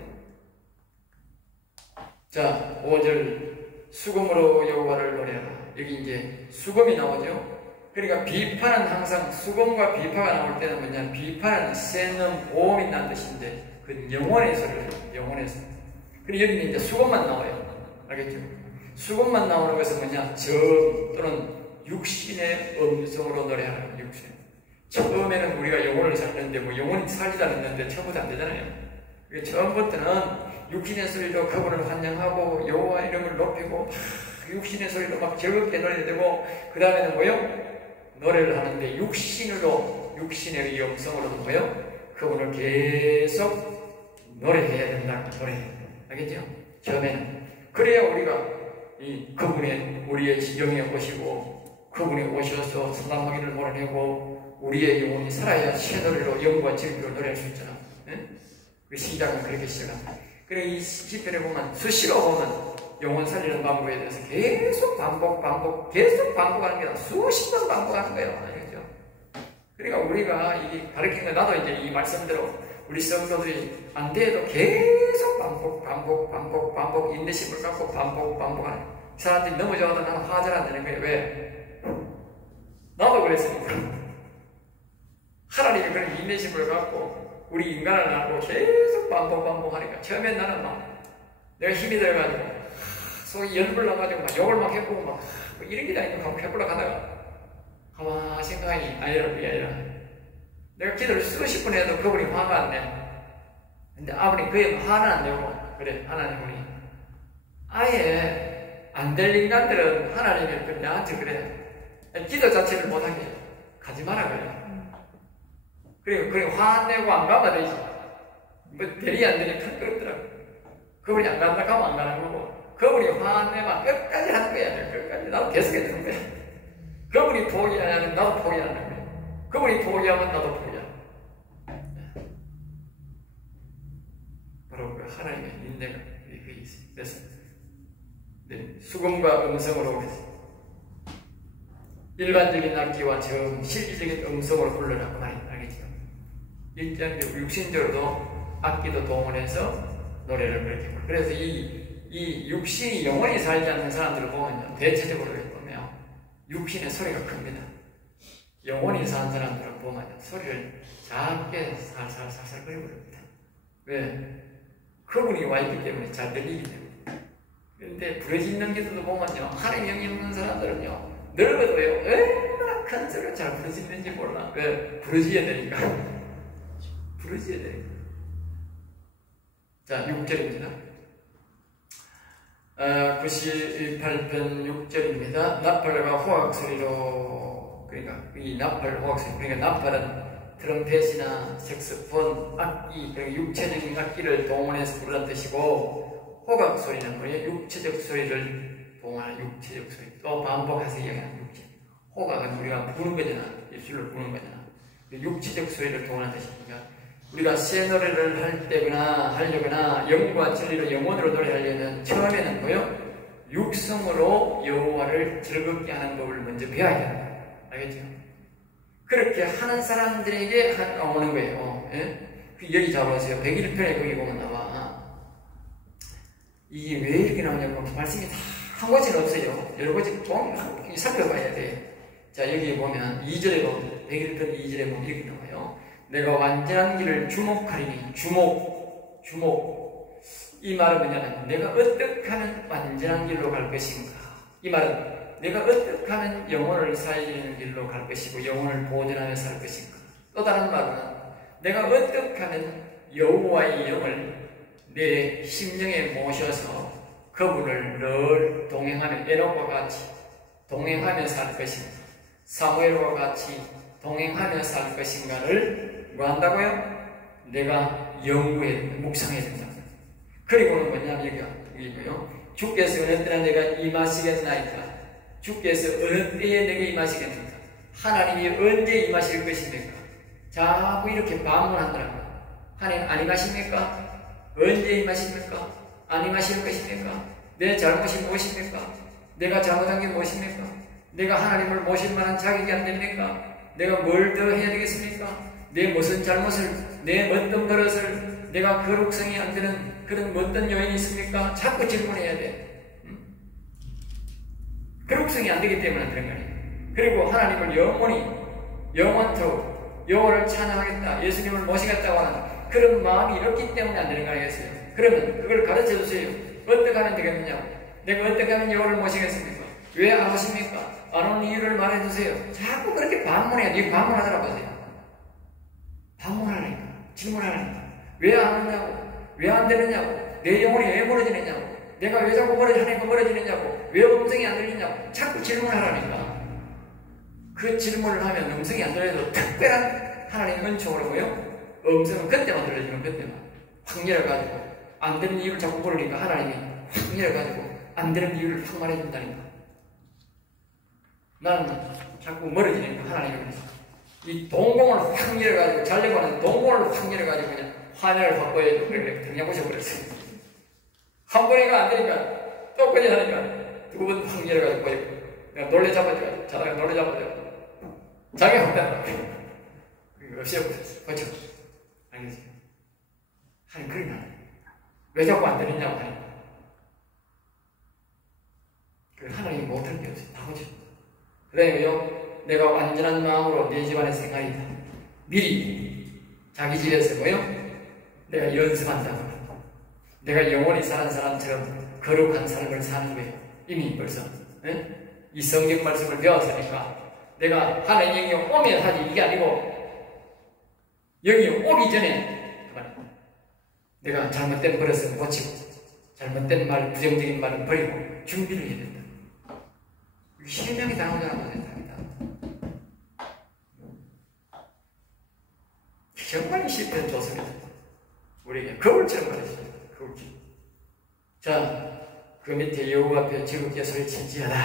자, 5절 수금으로 여호와를 노래하라. 여기 이제 수금이 나오죠. 그러니까 비판은 항상 수금과 비파가 나올 때는 뭐냐? 비판은 세는 보험이 난 뜻인데 그 영혼의 소리를 영혼의 소리. 그리고 여기는 이제 수금만 나와요. 알겠죠? 수금만 나오는 것은 뭐냐? 정 또는 육신의 음성으로 노래하라. 육신. 처음에는 우리가 영혼을 살렸는데 뭐 영혼이 살지도 않았는데 처음부터 안 되잖아요. 처음부터는 육신의 소리로 그분을 환영하고 여호와 이름을 높이고 육신의 소리로 막 즐겁게 노래해야 되고 그 다음에는 뭐요? 노래를 하는데 육신의 음성으로도 뭐요? 그분을 계속 노래해야 된다. 노래. 알겠죠? 처음에는. 그래야 우리가 그분의 우리의 영에 오시고 그분이 오셔서 사람마귀를 몰아내고 우리의 영혼이 살아야 새노래로 영과 진리로 노래할 수 있잖아. 그 시작은 그렇게 시작합니다. 그래 이 시편에 보면 수시로 보면 영혼 살리는 방법에 대해서 계속 계속 반복하는 게 아니라 수십 번 반복하는 거예요. 알겠죠? 그러니까 우리가 이 가르친 거 나도 이제 이 말씀대로 우리 성도들이 안 돼도 계속 반복 인내심을 갖고 반복하는 사람들이 넘어져도 나는 화잘 안 되는 거예요. 왜? 나도 그랬으니까. 하나님이 그런 인내심을 갖고 우리 인간을 낳고 계속 반복하니까 처음엔 나는 막 내가 힘이 들어가지고 속이 열불 나가지고 막 욕을 막 해보고 막 이런 게 다니까 막 해보려 하다가 가만히 생각이 아니라 그게 아니라 내가 기도를 수십 번 해도 그분이 화가 안 내. 근데 아버님 그에 화는 안 내고 그래 하나님이 아예 안 될 인간들은 하나님이 나한테 그래 기도 자체를 못하게 가지 마라 그래. 그리고 화 안 내고 안 가면 되지. 뭐 대리 안 되니 큰 그렇더라고. 그분이 안 간다 하면 안 가는 거고 그분이 화 안 내면 끝까지 하는 거야. 끝까지 나도 계속 해주는 거야. 그분이 포기하냐면 나도 포기하는 거야. 그분이 포기하면 나도 포기하는 거야. 바로 그 하나님의 인내가 그게 있어요. 그래서 수금과 음성으로 그랬어요. 일반적인 악기와 실질적인 음성으로 불러라 그 말이 알겠죠? 일반적으로 육신적으로도 악기도 동원해서 노래를 그렇게 불러. 그래서 이 육신이 영원히 살지 않는 사람들을 보면요, 대체적으로 보면 육신의 소리가 큽니다. 영원히 사는 사람들을 보면 소리를 작게 살살살살 그려버립니다. 왜? 그분이 와 있기 때문에 잘 들리기 때문에. 그런데 부러지는 기도도 보면요, 하나님 영이 없는 사람들은요, 늙어도요, 얼마나 큰 소리가 잘 부러지는지 몰라. 왜? 부러져야 되니까. 부러져야 되니까. 자, 6절입니다. 98편 6절입니다. 나팔과 호악 소리로, 그러니까 이 나팔, 호악 소리, 그러니까 나팔은 트럼펫이나 색소폰, 악기, 그러니까 육체적인 악기를 동원해서 부르는 뜻이고, 호각 소리는 뭐예요? 육체적 소리를 동원하는 육체적 소리. 또 반복해서 이야기하는 육체. 호각은 우리가 부는 거잖아. 입술로 부는 거잖아. 육체적 소리를 동원하는 뜻이니까. 우리가 새 노래를 할 때거나 하려거나 영과 진리로 영혼으로 노래하려면 처음에는 뭐요? 육성으로 여호와를 즐겁게 하는 법을 먼저 배워야 된다. 알겠죠? 그렇게 하는 사람들에게 오는 거예요. 예? 여기 잡아보세요. 101편에 거기 보면 나와. 이게 왜 이렇게 나오냐고 말씀이 다 한 곳은 없어요. 여러 곳이 살펴봐야 돼. 자, 여기 보면 2절에 보면 101편 2절에 보면 이렇게 나와요. 내가 완전한 길을 주목하리니 주목 이 말은 뭐냐면 내가 어떻게 하면 완전한 길로 갈 것인가. 이 말은 내가 어떻게 하면 영혼을 살리는 길로 갈 것이고 영혼을 보존하며 살 것인가. 또 다른 말은 내가 어떻게 하면 여호와의 영을 내 심령에 모셔서 그분을 늘 동행하며 에녹과 같이 동행하며 살 것인가, 사무엘과 같이 동행하며 살 것인가를 뭐 한다고요? 내가 연구해 묵상해야 된다. 그리고는 뭐냐면 여기고요. 주께서 어느 때나 내가 임하시겠나이까. 주께서 어느 때에 내게 임하시겠는가. 하나님이 언제 임하실 것입니까? 자꾸 이렇게 반문한다고요. 하나님 안 임하십니까? 언제 임하십니까? 안 임하실 것입니까? 내 잘못이 무엇입니까? 내가 잘못한 게 무엇입니까? 내가 하나님을 모실 만한 자격이 안 됩니까? 내가 뭘 더 해야 되겠습니까? 내 무슨 잘못을, 내 어떤 버릇을, 내가 거룩성이 안 되는 그런 어떤 요인이 있습니까? 자꾸 질문해야 돼. 거룩성이 안 되기 때문에 그런 거예요. 그리고 하나님을 영원토록 영원을 찬양하겠다, 예수님을 모시겠다고 하는 그런 마음이 없기 때문에 안 되는 거 아니겠어요? 그러면 그걸 가르쳐 주세요. 어떻게 하면 되겠느냐고. 내가 어떻게 하면 영혼을 모시겠습니까? 왜 안 오십니까? 안 오는 이유를 말해 주세요. 자꾸 그렇게 반문해야 돼. 반문하더라고 하세요. 반문하라니까. 질문하라니까. 왜 안 오냐고. 왜 안 되느냐고. 내 영혼이 왜 멀어지느냐고. 내가 왜 자꾸 하나님과 멀어지느냐고. 왜 음성이 안 들리냐고. 자꾸 질문하라니까. 그 질문을 하면 음성이 안 들려도 특별한 하나님의 은총으로 뭐요? 음성은 그때만 들려주면 그때만. 확 열어가지고 안 되는 이유를 자꾸 모르니까 하나님이 확 열어가지고 안 되는 이유를 확 말해준다니까. 나는 자꾸 멀어지니까 하나님은 이 동공을 확 열어가지고, 자려고 하는 동공을 확 열어가지고 그냥 화면을 바꿔야죠. 그래, 그냥 보셔버렸어요. 한 번에가 안 되니까 또 그냥 하니까 두 번 확 열어가지고 보이고, 내가 놀래 잡아줘가지고, 자다가 놀래 잡아줘가지고, 자기 없다는 거예요. 없애버렸어요. 그렇죠? 알겠어요? 하나님 그러냐? 왜 자꾸 안 되느냐고 하니까. 하나님이 못할 게 없어요. 나오죠. 그 다음에요, 내가 완전한 마음으로 내 집안에 생활이다. 미리 자기 집에서 뭐요? 내가 연습한다고. 내가 영원히 사는 사람처럼 거룩한 삶을 사는 거예요. 이미 벌써 이 성경 말씀을 배웠으니까 내가 하나님 영이 오면 하지, 이게 아니고 영이 오기 전에 내가 잘못된 버릇을 고치고 잘못된 말, 부정적인 말은 버리고 준비를 해야 된다. 실명이 나오잖아. 정말 실패는 좋습니다. 우리에게 거울처럼 말이죠. 거울처럼. 자, 그 밑에 여호와 앞에 즐겁게 소리칠지어다.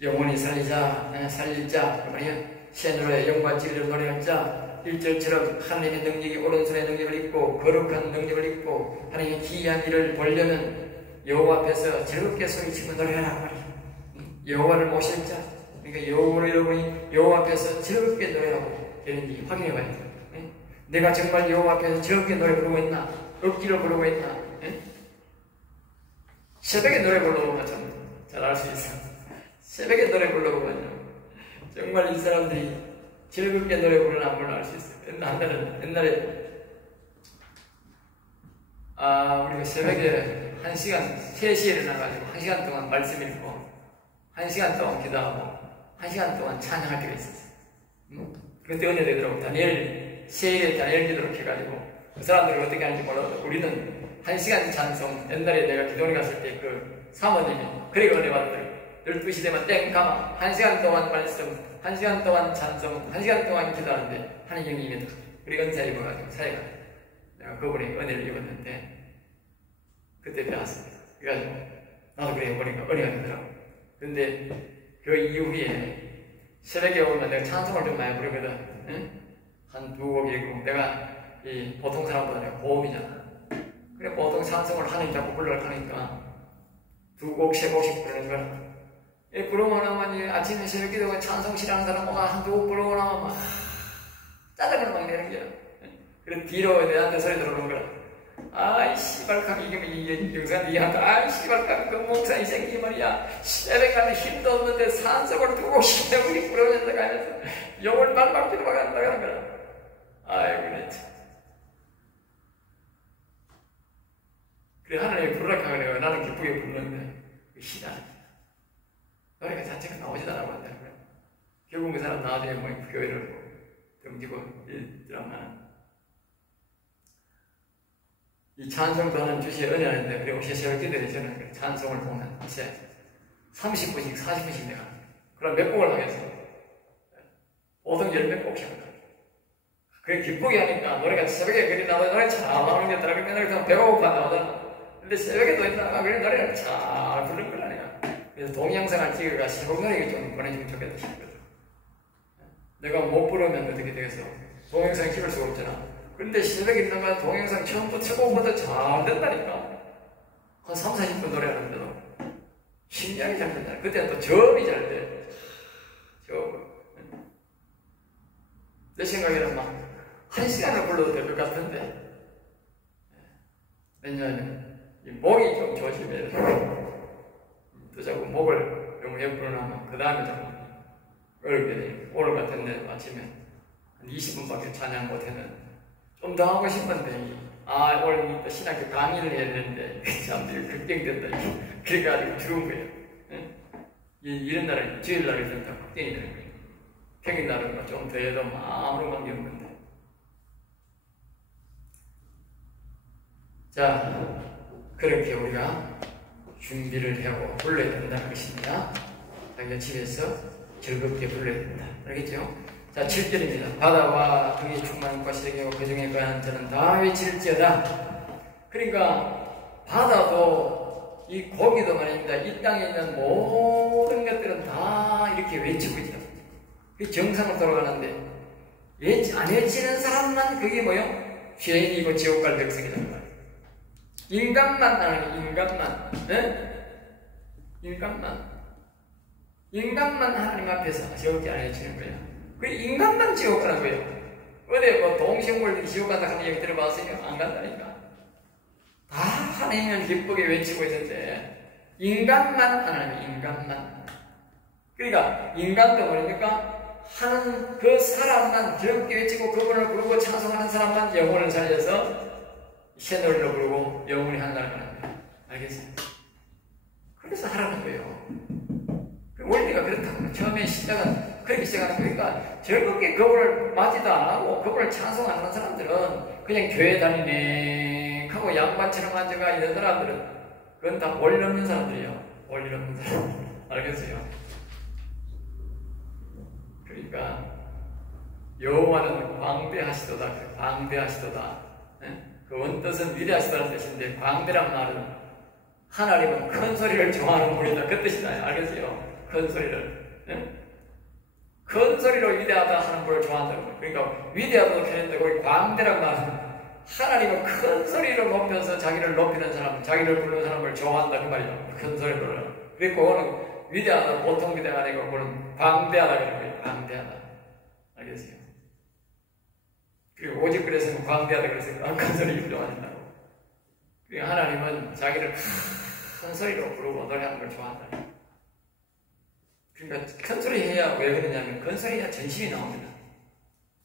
영원히 살리자, 살릴자, 그 말이야. 새 영과 진리를 노래할 자, 1절처럼 하나님의 능력이 오른손의 능력을 입고 거룩한 능력을 입고 하나님의 기이한 일을 보려면 여호와 앞에서 즐겁게 소리치고 노래하라 말이야. 여호와를 모실 자, 그러니까 여호와를 여러분이 여호와 앞에서 즐겁게 노래하고 되는지 확인해 봐야 돼. 내가 정말 여호와 앞에서 즐겁게 노래 부르고 있나? 억지로 부르고 있나? 새벽에 노래 부르고 잘 알 수 있어. 새벽에 노래 부르고 정말 이 사람들이 즐겁게 노래 부르나 안 부르나 알 수 있어. 옛날에 우리가 새벽에 1시간, 3시에 일어나가지고 1시간 동안 말씀 읽고 1시간 동안 기도하고 1시간 동안 찬양할 때가 있었어. 그때 은혜 되더라고. 세일에 다니엘 기도를 해가지고 그 사람들이 어떻게 하는지 몰라도 우리는 1시간 찬송, 옛날에 내가 기도를 갔을 때 그 사모님이 그래 은혜 받더라고. 12시 되면 땡 가마 1시간 동안 말씀, 1시간 동안 찬송, 1시간 동안 기도하는데 하나님이 임했다. 우리 은사 입어가지고 사회가 내가 그분의 은혜를 입었는데 그때 배웠습니다. 그래가지고 나도 그래 보니까 은혜가 되더라고. 근데 그 이후에 새벽에 오면 내가 찬송을 좀 많이 부르거든. 한 2곡이고 내가 이 보통 사람보다 내가 고음이잖아. 그래 보통 찬송을 하는 자꾸 부르려고 하니까 2곡, 3곡씩 부르는 거야. 부르고 나면 아침에 새벽 기도가 찬송 싫어하는 사람 한두 곡 부르고 나면 막 짜증을 막 내는 거야. 그래 뒤로 내한테 소리 들어오는 거야. 아이 씨발감 이게 영상 이해한다. 아이 씨발감 그 목사 이 새끼 말이야. 새벽 가면 힘도 없는데 산속을 2곡씩 내고 부르면서 가면서 욕을 말말 들어가 간다는 거야. 아이고 그랬지. 그래 하나님이 부르라고 하면 나는 기쁘게 부르는데 희한해. 노래가 자체가 나오지도 않아 한다는 거야. 결국 그 사람 나중에 뭐 교회를 등지고 이러면 이 찬송도 하는 주시의 은혜하는데 그리고 새벽 기도에 저는 찬송을 보면 30분씩 40분씩 내가 그럼 몇 곡을 하겠어? 보통 10몇 곡씩 한다. 그게 기쁘게 하니까 노래가 새벽에 그리 나오는 노래 잘 나오는 게 있더라. 근데 노래가 배고파 나오잖아. 근데 새벽에 또 있나? 그래 노래를 잘 부르는 거라니까. 그래서 동영상을 찍어가 새벽 노래를 좀 보내주면 좋겠다 싶거든. 내가 못 부르면 어떻게 되겠어? 동영상 찍을 수가 없잖아. 근데 새벽에 있는 건 동영상 처음부터 최고보다 잘 된다니까. 한 3, 40분 노래하는데도 신기하게 잘 된다. 그때는 또 저음이 잘 돼. 저음. 내 생각에는 막 1시간을 불러도 될 것 같은데 왜냐하면 이 목이 좀 조심해야 돼. 또 자꾸 목을 너무 옆으로 나면 그 다음에 자꾸 어렵게 돼. 오늘 같은데 아침에 한 20분밖에 찬양 못했는 좀 더 하고 싶은데 오늘 또 신학교 강의를 해야 되는데 사람들이 걱정된다. 그래가지고 죽은 거예요. 이런 날은 주일날에 좀 다 걱정이 되는 거예요. 평일날은 좀 더 해도 아무런 관계 없는데. 자, 그렇게 우리가 준비를 하고 불러야 된다는 것입니다. 자기가 집에서 즐겁게 불러야 된다. 알겠죠? 자, 7절입니다. 바다와 등이 충만한 것이되고 그 중에 거하는 자는 다 외칠지어다. 그러니까 바다도 이 고기도 말입니다. 이 땅에 있는 모든 것들은 다 이렇게 외치고 있다. 그 정상으로 돌아가는데 안 외치는 사람만 그게 뭐요? 죄인이고 지옥 갈 백성이란 말이에요. 인간만 하는 인간만, 인간만 하나님 앞에서 지옥에 안 외치는 거예요. 그 인간만 지옥 가는 거예요. 어디 뭐 동식물들이 지옥 간다 하는 얘기 들어봤어요? 안 간다니까. 다 하나님을 기쁘게 외치고 있는데 인간만 하나님, 인간만. 그러니까 인간도 뭡니까? 하는 그 사람만 즐겁게 외치고 그분을 부르고 찬송하는 사람만 영혼을 살려서 새노래로 부르고 영혼이 하나를 가는 거예요. 알겠습니까? 그래서 하라는 거예요. 그 원리가 그렇다고. 처음에 시작은 그렇게 시작하는 거니까 즐겁게 그분을 맞이도 안 하고 그분을 찬송하는 사람들은 그냥 교회 다니네 하고 양반처럼 앉아가 있는 사람들은 그건 다 원리 없는 사람들이에요. 원리 없는 사람들. 알겠어요? 그러니까 여호와는 광대하시도다. 광대하시도다. 그 원뜻은 위대하시다는 뜻인데 광대란 말은 하나님은 큰 소리를 좋아하는 분이다. 그 뜻이다. 알겠어요? 큰 소리를. 큰 소리로 위대하다 하는 분을 좋아한다는 거예요. 그러니까 위대하다도 표현했는데 거기 광대란 말은 하나님은 큰 소리로 높여서 자기를 높이는 사람, 자기를 부르는 사람을 좋아한다 그 말이죠. 큰 소리로. 그리고 그거는 위대하다, 보통 위대가 아니고 그거는 광대하다 그런 거예요. 광대하다. 알겠어요? 그리고 오직 그래서 광대하다 그래서 큰 소리를 좋아한다고. 그리고 하나님은 자기를 큰 소리로 부르고 노래하는 걸 좋아한다. 그러니까 큰 소리 해야 왜 그러냐면 큰 소리 해야 전심이 나옵니다.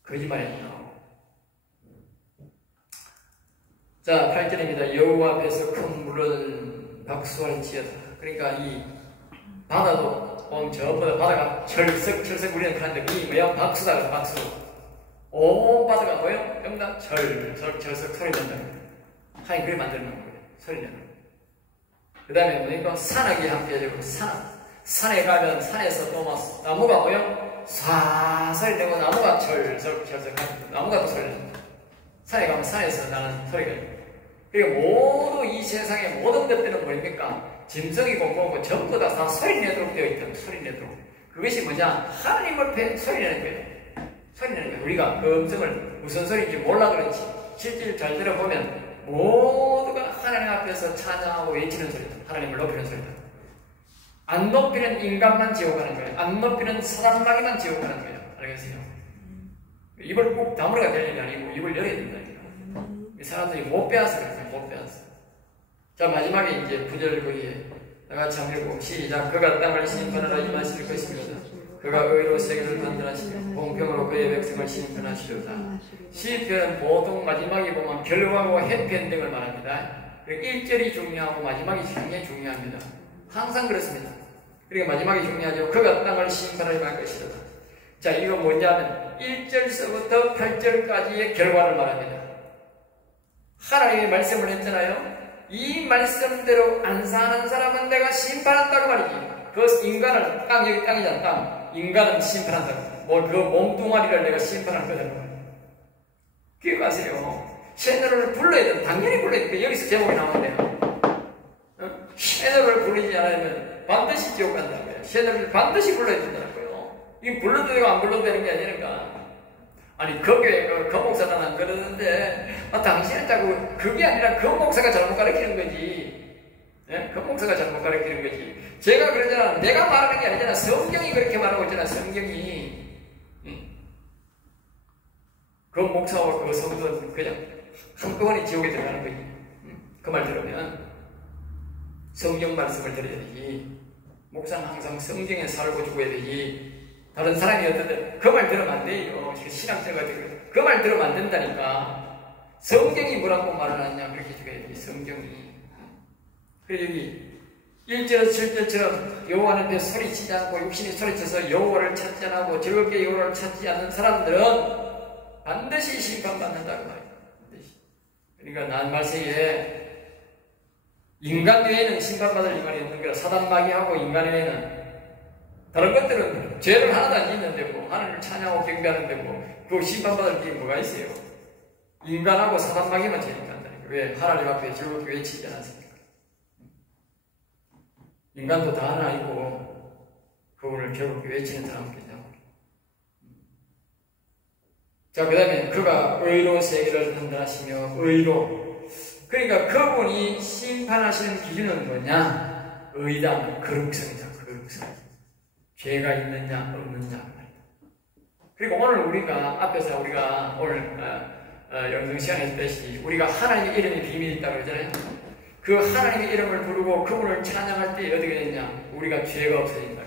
거짓말이 안 나오고. 자, 8절입니다. 여호와 앞에서 큰 물은 박수할 지어다. 그러니까 이 바다도 전부 다 바다가 철썩철썩 우리는 하는데 이 뭐야? 박수다. 그래서 박수. 온 바다가 뭐요? 전부 다 철썩 소리 난다. 하나님 그렇게 만드는 거예요. 소리 내는 거예요. 그 다음에 보니까 산악이 함께 해주고 산에 가면 산에서 또 막 나무가 뭐요? 쏴 소리 내고 나무가 철썩 하고 나무가 또 소리 낸다. 산에 가면 산에서 나는 소리가 있고. 그리고 모두 이 세상의 모든 것들은 뭡니까? 짐승이고 뭐고 전부 다 소리 내도록 되어 있다. 소리 내도록. 그것이 뭐냐? 하나님 앞에 소리 내는 거예요. 소리 내는 거예요. 우리가 그 음성을 무슨 소리인지 몰라 그렇지. 실제로 잘 들어보면 모두가 하나님 앞에서 찬양하고 외치는 소리다. 하나님을 높이는 소리다. 안 높이는 인간만 지옥 가는 거예요. 안 높이는 사람마귀만 지옥 가는 거예요. 알겠어요? 입을 꼭 다물어가 될 일이 아니고 입을 열어야 된다니까. 이 사람들이 못 배워서 그래요. 못 배워서. 자, 마지막에 이제 9절 거기에 나같이 한번 읽고 시작. 그가 땅을 심판하러 임하실 것입니다. 그가 의로 세계를 단전하시며 공평으로 그의 백성을 심판하시려다. 시편은 보통 마지막에 보면 결과와 해편 등을 말합니다. 1절이 중요하고 마지막이 굉장히 중요합니다. 항상 그렇습니다. 그리고 마지막이 중요하죠. 그가 땅을 심판하러 임할 것이로다. 자, 이거 뭐냐면 1절서부터 8절까지의 결과를 말합니다. 하나님의 말씀을 했잖아요. 이 말씀대로 안 사는 사람은 내가 심판한다고 말이지. 그 인간을, 여기 땅이잖아, 땅. 인간은 심판한다고. 그 몸뚱아리를 내가 심판할 거잖아. 기억하세요. 새노래를 불러야 돼. 당연히 불러야 돼. 여기서 제목이 나오는데요. 새노래를 부르지 않으면 반드시 지옥 간다는 거예요. 새노래를 반드시 불러야 된다는 거예요. 이게 불러도 되고 안 불러도 되는 게 아니니까. 아니, 그 교회, 그 목사는 안 그러는데, 당신은 자꾸, 그게 아니라 그 목사가 잘못 가르치는 거지. 예? 그 목사가 잘못 가르치는 거지. 제가 그러잖아. 내가 말하는 게 아니잖아. 성경이 그렇게 말하고 있잖아. 성경이. 그 목사와 그 성도는 그냥 한꺼번에 지옥에 들어가는 거지. 그 말 들으면 성경 말씀을 들어야 되지. 목사는 항상 성경에 살고 죽어야 되지. 다른 사람이 어떻든 그 말 들으면 안 돼요. 신앙생활 그 말 들으면 안 된다니까. 성경이 뭐라고 말을 하느냐 그렇게 죽어야지. 성경이. 그래서 여기 1절에서 7절처럼 여호와 앞에 소리치지 않고 육신이 소리쳐서 여호와를 찾지 않고 즐겁게 여호와를 찾지 않는 사람들은 반드시 심판받는다고 말이에요. 반드시. 그러니까 난 말세에 인간 외에는 심판받을 인간이 없는 거라. 사단마귀하고 인간 외에는 다른 것들은 죄를 하나도 안 짓는데 뭐 하나님을 찬양하고 경배하는데 뭐 그 심판받을 게 뭐가 있어요? 인간하고 사단마귀만 죄를 한다니까. 왜? 하나님 앞에 즐겁게 외치지 않았습니까? 인간도 다 하나이고 그거를 결국 외치는 사람이겠죠. 자, 그 다음에 그가 의로 세계를 판단하시며 의로, 그러니까 그분이 심판하시는 기준은 뭐냐? 의다, 거룩성이다. 거룩성. 죄가 있느냐 없느냐. 그리고 오늘 우리가 앞에서 우리가 오늘 영성 시간에 했듯이 우리가 하나님의 이름에 비밀이 있다고 그러잖아요. 그 하나님의 이름을 부르고 그분을 찬양할 때 어떻게 되냐? 우리가 죄가 없어진다.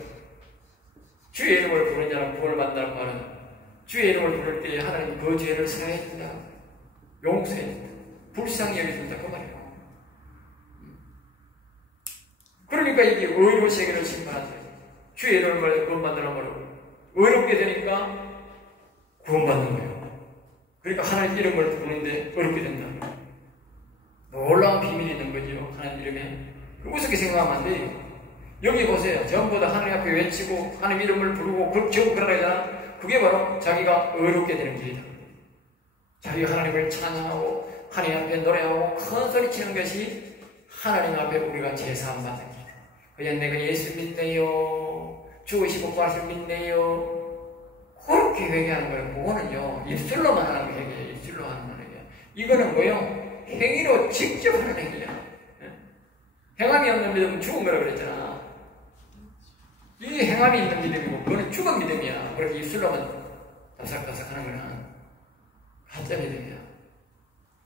주의 이름을 부르는 자는 구원을 받는다는 말은 주의 이름을 부를 때 하나님 그 죄를 사해야 된다. 용서해야 된다. 불쌍히 여겨준다. 그 말이에요. 그러니까 이게 의로 세계를 심판하세요. 주의 이름을 구원받는다는 말은 의롭게 되니까 구원받는 거예요. 그러니까 하나님 이름을 부르는데 어렵게 된다. 놀라운 비밀이 있는 거지요. 하나님 이름에. 우습게 생각하면 안 돼요. 여기 보세요. 전부 다 하나님 앞에 외치고 하나님 이름을 부르고 전부 그러잖아. 그게 바로 자기가 의롭게 되는 길이다. 자기가 하나님을 찬양하고 하나님 앞에 노래하고 큰 소리 치는 것이 하나님 앞에 우리가 제사함 받는 길이다. 그냥 내가 예수 믿네요. 죽으시고 부활하실 믿네요. 그렇게 회개하는 거예요. 그거는요, 입술로만 하는 회개예요. 입술로 하는 회개. 이거는 뭐요? 행위로 직접 하는 행위야. 행함이 없는 믿음은 죽은 거라고 그랬잖아. 이 행함이 있는 믿음이고, 그거는 죽은 믿음이야. 그렇게 입술로만 다삭다삭 하는 거는 가짜 믿음이야.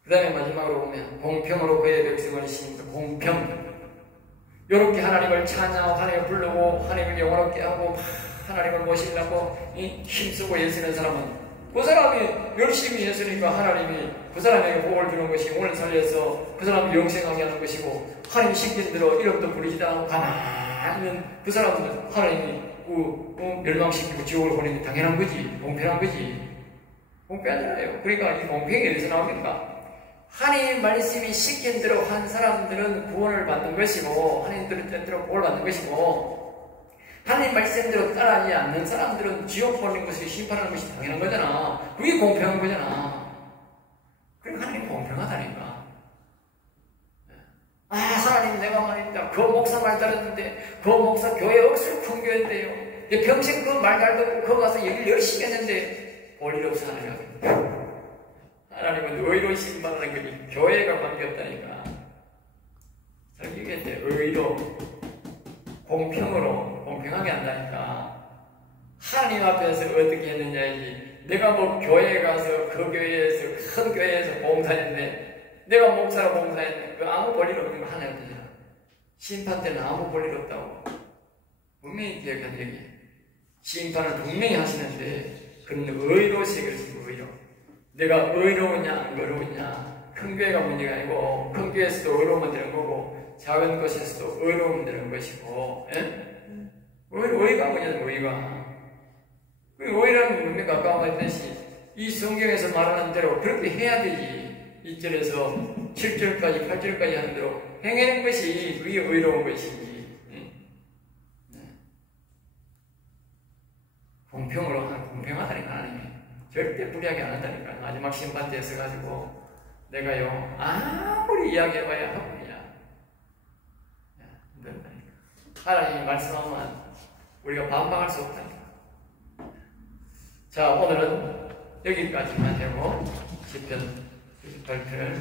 그 다음에 마지막으로 보면, 공평으로 그의 백성을 시니까 공평. 요렇게 하나님을 찬양하고, 하나님을 부르고, 하나님을 영원롭게 하고, 하나님을 모시려고 힘쓰고 애쓰는 사람은 그 사람이 열심히 했으니까 하나님이 그 사람에게 복을 주는 것이 오늘 살려서 그 사람을 영생하게 하는 것이고, 하나님 시킨 대로 이름도 부르지도 않고 가만히 있는 그 사람은 하나님이 멸망시키고 지옥을 보내는 게 당연한 거지. 공평한 거지. 공평하잖아요. 그러니까 이 공평이 어디서 나옵니까? 하나님 말씀이 시킨 대로 한 사람들은 구원을 받는 것이고, 하나님 뜻대로 복을 받는 것이고, 하나님 말씀대로 따라하지 않는 사람들은 지옥 보내는 것을 심판하는 것이 당연한 거잖아. 그게 공평한 거잖아. 그러니까 하나님 공평하다니까. 아, 하나님 내가 말입니다. 그 목사 말 따랐는데, 그 목사 교회 억수로 큰 교회인데요. 평생 그 말 잘 듣고 거 가서 일 열심히 했는데 볼 일 없어 하나님. 하나님은 의로 심판하는 거지 교회가 관계없다니까. 잘 얘기했대. 의로, 공평으로, 공평하게 한다니까. 하나님 앞에서 어떻게 했느냐이지. 내가 뭐 교회에 가서 그 교회에서 큰 교회에서 봉사했는데 내가 목사로 봉사했는데 그 아무 볼일 없는 거 하나 없잖아. 심판 때는 아무 볼일 없다고 분명히 기억해야 되게. 심판은 분명히 하시는데 그런 의로 세계를 의로. 내가 의로우냐 안 의로우냐. 큰 교회가 문제가 아니고 큰 교회에서도 의로우면 되는 거고 작은 곳에서도 의로우면 되는 것이고. 의가 뭐냐면 의가. 그 의라는 뭡니까? 아까 말했듯이 이 성경에서 말하는 대로 그렇게 해야 되지. 1절에서 7절까지 8절까지 하는 대로 행하는 것이 그게 의로운 것이지. 공평으로 하는 공평하다니까 하나님이 절대 불리하게 안 한다니까. 마지막 심판 때 서가지고 내가요 아무리 이야기해봐야 하뿐이야. 힘들다니까. 하나님이 말씀하면 우리가 반박할 수 없다니까. 자, 오늘은 여기까지만 하고 시편 98편을